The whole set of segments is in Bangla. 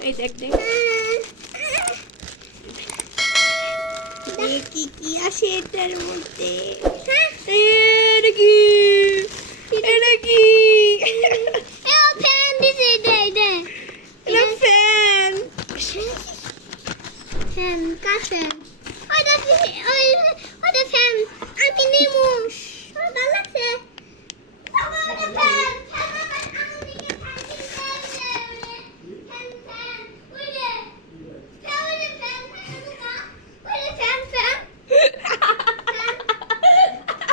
এই দেখ দেখ দেখ কি কি আসে এটার মধ্যে এ, এটা কি এটা কি ফ্যান দিছে দে দে এটা ফ্যান ফ্যান কার ফ্যান ওইটা কি- ওই ওইটা ফ্যান আমি নিমু ওই ভালো লাগছে বাবা ওইটা ফ্যান ফ্যান আমার আমি নিয়ে ফ্যান দিছে ফ্যান ফ্যান ওইটা ফ্যান ওইটা ফ্যান ফ্যান ওইটা ফ্যান ফ্যান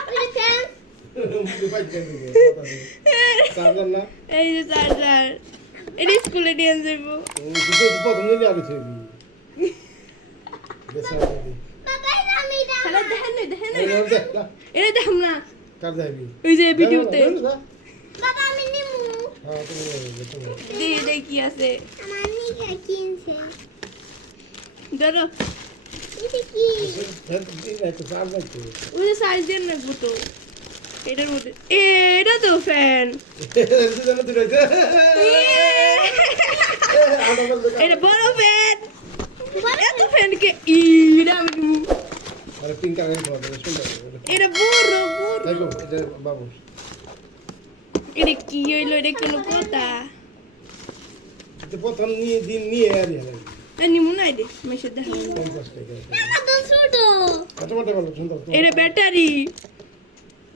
ওইটা ফ্যান চার্জার না এই যে চার্জার। এটা স্কুলে নিয়ে যাব প্রথম দিন আগে এটা না দেখ না? এটা দেখাম না। কার যাবি ওই যে ভিডিওতে। বাবা আমি নিমু হ্যাঁ তুমি দেখি দেখি আছে। আমার নিয়ে কিনছে ধরো। এটা কি? ওই সাইজ দিয়ে রাখব তো এটার মধ্যে এটা তো ফ্যান এটা বড় ফ্যান এত ফ্যান কে এটা বড় বড়। এটা বাবু। এটা কি হইল এটা কোনো কথা এটা প্রথম নিয়ে দিন নিয়ে আর নিমু না এটা সুন্দর এটা ব্যাটারি।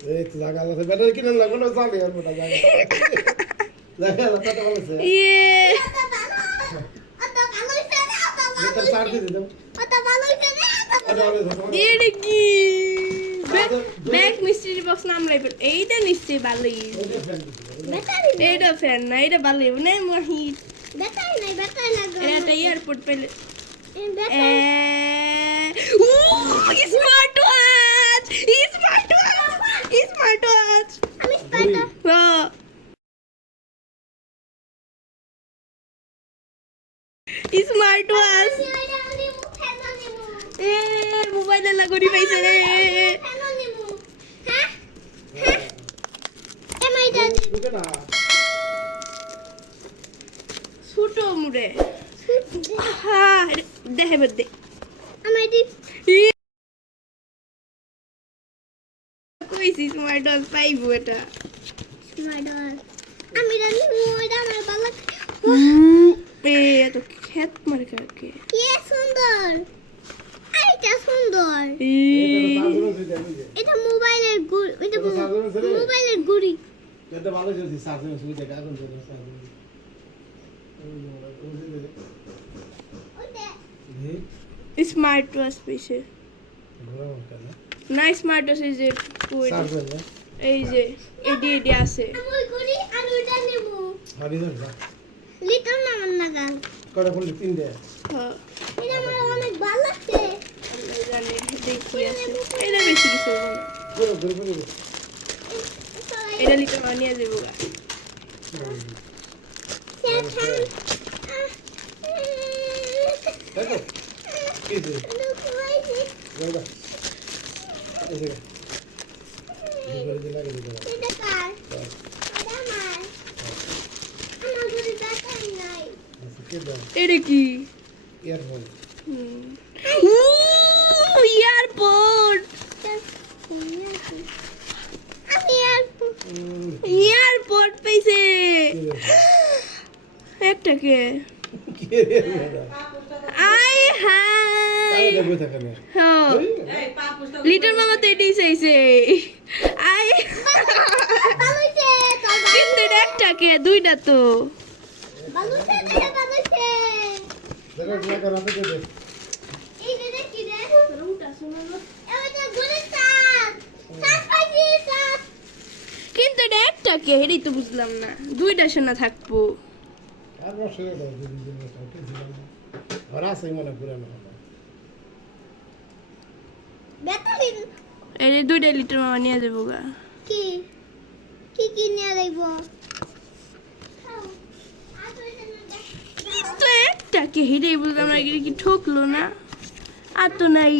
এই তো জায়গা আছে ব্যাটারি কিনে লাগবে না চালে আর মোটা জায়গা। জায়গা আছে কত ভালো আছে। ইয়ে। অত ভালো না অত ভালো দাও অত ভালো আছে এটা কি ব্যাগ মিস্ট্রি বক্স নাম লাইবে এইটা নিশ্চয়ই ভালোই এইটা ফ্যান না এটা ভালোই না মহিত এটা এয়ারপোর্ট পেলে battery smart watch smart watch smart watch আমি স্পাইডার স্মার্ট ওয়াচ এ মোবাইলে লাগরি পাইছে রে ছোট মুরে হ্যাঁ দেখে দে আমি এটা কইছি স্মার্ট ওয়াচ পাইবো এটা স্পাইডার আমি নিমু এটা আমার ভালো এ এত খেত মারে কাকে কি সুন্দর এইটা সুন্দর এটা চার্জার আছে দেখো এটা মোবাইলের গুড়ি এটা এটা চার্জার আছে রে মোবাইলের গুড়ি এটা ভালো চলছে চার্জার আছে দেখা এখন চলে চার্জার ওটা স্মার্ট ওয়াচ পাইছে না স্মার্ট ওয়াচ এই যে ওই যে- এই যে এডি এডি আছে আমি ওই গুড়ি আর ওটা নেব লিটল নামান লাগান কটা ফুল তিন দে হ্যাঁ। এটা আমার অনেক ভালো লাগছে। জানি দেখি আছে এটা বেশি কিছু হবে না। পুরো পুরো পুরো এটা লিখে মানিয়ে দেবো গা। দেখো কি দে দাদা এই যে দুপুরে দিন লাগে দিতে আচ্ছা কে দাও এটা কি ইয়ারফোন এয়ারপোর্ট এয়ারপোর্ট একটা কে দাদা আই হাই হ্যাঁ লিটল মামা তো এটাই চাইছে আই কিন্তু একটা কে দুইটা তো কিন্তু এটা একটা তো বুঝলাম না। দুইটা সোনা থাকব। দুইটা লিটার মামা নিয়ে যাব গা। কি কি নিয়ে যাইব? বললাম হেরেই বুঝলাম না কি ঠকলো না? আর তো নাই।